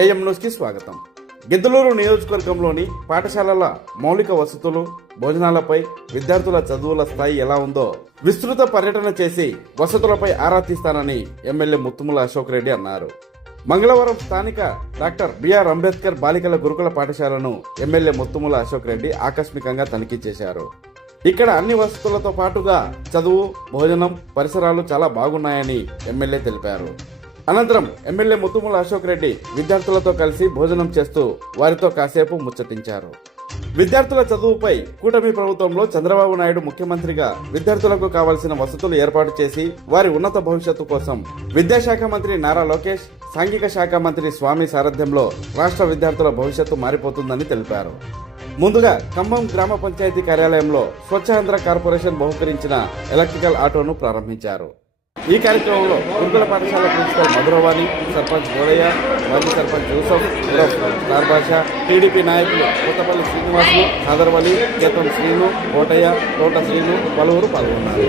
AM న్యూస్కి స్వాగతం. గిద్దలూరు నియోజకవర్గంలోని పాఠశాలల మౌలిక వసతులు భోజనాలపై విద్యార్థుల చదువుల స్థాయి ఎలా ఉందో విస్తృత పర్యటన చేసి వసతులపై ఆరా తీస్తానని ఎమ్మెల్యే ముత్తుముల అశోక్ రెడ్డి అన్నారు. మంగళవారం స్థానిక డాక్టర్ బిఆర్ అంబేద్కర్ బాలికల గురుకుల పాఠశాలను ఎమ్మెల్యే ముత్తుముల అశోక్ రెడ్డి ఆకస్మికంగా తనిఖీ చేశారు. ఇక్కడ అన్ని వసతులతో పాటుగా చదువు భోజనం పరిసరాలు చాలా బాగున్నాయని ఎమ్మెల్యే తెలిపారు. అనంతరం ఎమ్మెల్యే ముత్తుముల అశోక్ రెడ్డి విద్యార్థులతో కలిసి భోజనం చేస్తూ వారితో కాసేపు ముచ్చటించారు. విద్యార్థుల చదువుపై కూటమి ప్రభుత్వంలో చంద్రబాబు నాయుడు ముఖ్యమంత్రిగా విద్యార్థులకు కావాల్సిన వసతులు ఏర్పాటు చేసి వారి ఉన్నత భవిష్యత్తు కోసం విద్యాశాఖ మంత్రి నారా లోకేష్ సాంఘిక శాఖ మంత్రి స్వామి సారథ్యంలో రాష్ట్ర విద్యార్థుల భవిష్యత్తు మారిపోతుందని తెలిపారు. ముందుగా ఖమ్మం గ్రామ పంచాయతీ కార్యాలయంలో స్వచ్ఛాంధ్ర కార్పొరేషన్ బహుకరించిన ఎలక్ట్రికల్ ఆటోను ప్రారంభించారు. ఈ కార్యక్రమంలో గురుకుల పాఠశాల ప్రిన్సిపల్ మధురవాణి సర్పంచ్ గోడయ్య మాజీ sarpanch Joseph star Bhasha TDP నాయకులు కొత్తపల్లి శ్రీనివాసులు ఖాదర్వలి కేతం శ్రీను కోటయ్య తోట శ్రీను పలువురు పాల్గొన్నారు.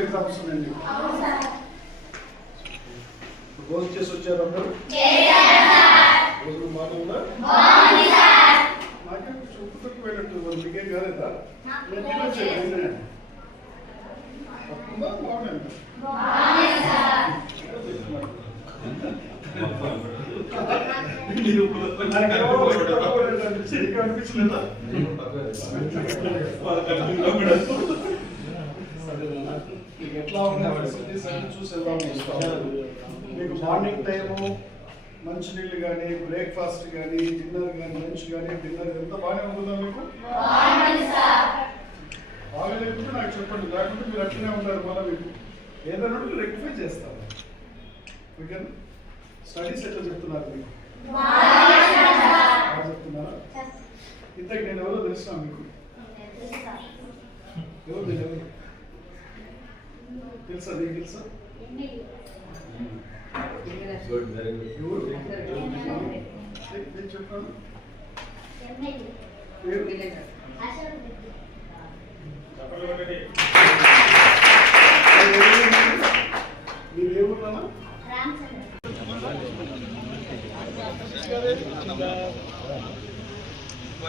ఎగ్జామ్స్ ఉన్నాయండి భోజనం చేసి వచ్చారు అందరూ? మీకు ఎట్లా ఉన్నాయి చూసి మార్నింగ్ టైము మంచినీళ్ళు కానీ బ్రేక్ఫాస్ట్ కానీ డిన్నర్ కానీ లంచ్ కానీ డిన్నర్ ఎంత బాగానే ఉంటుందా మీకు? బాగా లేకుంటే నాకు చెప్పండి. లేకుంటే మీరు అట్లనే ఉంటారు మళ్ళీ మీకు. ఏదైనా రెక్టిఫై చేస్తాను. ఓకేనా? స్టడీస్ ఎట్లా చెప్తున్నారు మీకు? ఇంతకు నేను ఎవరో తెలుసా మీకు? ఎవరు నేను ఎవరు? తెలుసా నీకు తెలుసా? ఎవరు? చెప్పాను. పేరు? మీరు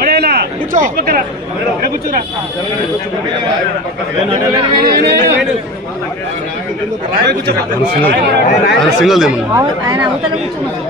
ఒడేలా కూర్చో. పక్కన. కూర్చోరా. సింగల్ దేమన్నా? ఆయన అవతల కూర్చున్నారు.